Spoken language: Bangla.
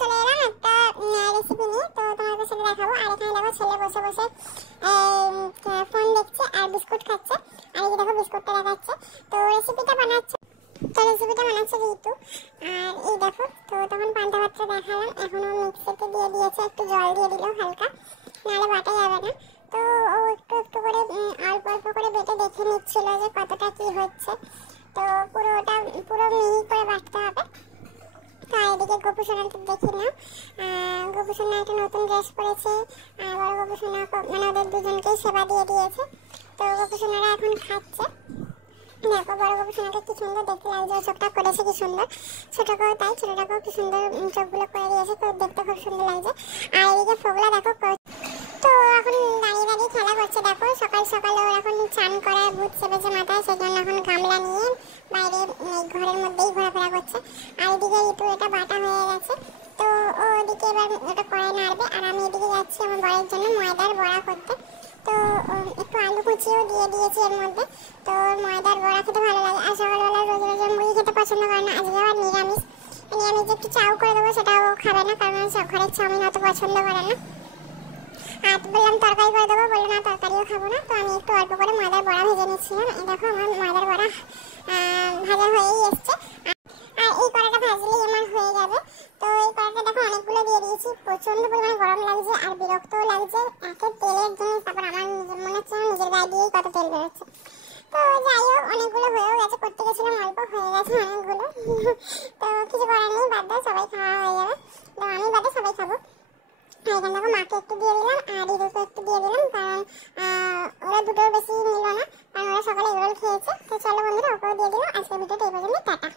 চলে এলাম একটা রেসিপি নিয়ে। তো তোমাদের সাথে দেখাবো। আর এখানে দেখো ছেলে বসে বসে ফোন দেখছে আর বিস্কুট খাচ্ছে। আর এই দেখো বিস্কুটটা দেখাচ্ছে। তো রেসিপিটা বানাচ্ছে ঋতু। আর এই দেখো, তো তখন পান্তা ভাতটা দেখালাম। এখনো মিক্সিতে দিয়ে দিয়েছে, একটু জল দিয়ে দিল হালকা, নাহলে বাটা যাবে না। তো ও একটু একটু করে অল্প অল্প করে বেটে দেখে নিচ্ছিল যে কতটা কি হচ্ছে। তো পুরো মিহি করে বাটতে হবে। তো এদিকে গোপুসোনাকে দেখি না, গোপুসোনা একটা নতুন ড্রেস পরেছে। আর বড় গোপুসোনা মানে ওদের দুজনকেই সেবা দিয়ে দিয়েছে। তো গোপুসোনারা এখন খাচ্ছে। দেখো বড় গোপুসোনাকে কি সুন্দর দেখতে লাগছে, চোখটা করেছে কি সুন্দর। ছোটকেও তাই, ছোটটাকেও কি সুন্দর চোখগুলো করে দিয়েছে, তো দেখতে খুব সুন্দর লাগছে। আর এদিকে ফোগলা দেখো, তো এখন দাঁড়িয়ে দাঁড়িয়ে খেলা করছে। দেখো সকাল সকাল ওর এখন চান করার ভূত চেপেছে মাথায়, সেজন্য এখন গামলা নিয়ে বাইরে ঘরের মধ্যেই ঘোরাফেরা করছে। আর এদিকে ঋতু এটা বাটা হয়ে গেছে। তো ও ওদিকে এবার ওটা কড়াই নাড়বে, আর আমি এদিকে যাচ্ছি আমার বরের জন্য ময়দার বড়া করতে। তো একটু আলু কুচিও দিয়ে দিয়েছি এর মধ্যে। তো ময়দার বড়া খেতে ভালো লাগে। আর সকালবেলা রোজ রোজ মুড়ি খেতে পছন্দ করে না, আজকে আবার নিরামিষ একটু চাউ করে দেবো, সেটাও খাবে না, কারণ ঘরের চাউমিন অত পছন্দ করে না। আর বললাম তরকারি করে দেবো, বললো না তরকারিও খাবো না। তো আমি একটু অল্প করে ময়দার বড়া ভেজে নিচ্ছিলাম। এই দেখো আমার ময়দার বড়া ভাজা হয়েই এসছে। আর এই কড়াটা ভাজলেই আমার হয়ে যাবে। তো এই কড়াটা দেখো অনেকগুলো দিয়ে দিয়েছি, প্রচন্ড পরিমাণে গরম লাগছে আর বিরক্তও লাগছে। একে তেলের জন্য তারপর আমার মনে হচ্ছে নিজের গায়ে দিয়েই কত তেল বেরোচ্ছে। তো যাই হোক, অনেকগুলো হয়েও গেছে, করতে গেছিলাম অল্প, হয়ে গেছে অনেকগুলো। তো কিছু করার নেই, বাদ দাও, সবাই খাওয়া হয়ে যাবে। তো আমি বাদে সবাই খাবো। এখানে দেখো মাকে একটু দিয়ে দিলাম আর ঋতুকে একটু দিয়ে দিলাম, কারণ ওরা দুটোর বেশি নিল না, কারণ ওরা সকালে এগরোল খেয়েছে। তো চলো বন্ধুরা, ওকেও দিয়ে দিলাম। আজকের ভিডিওটা এই পর্যন্ত, টাটা।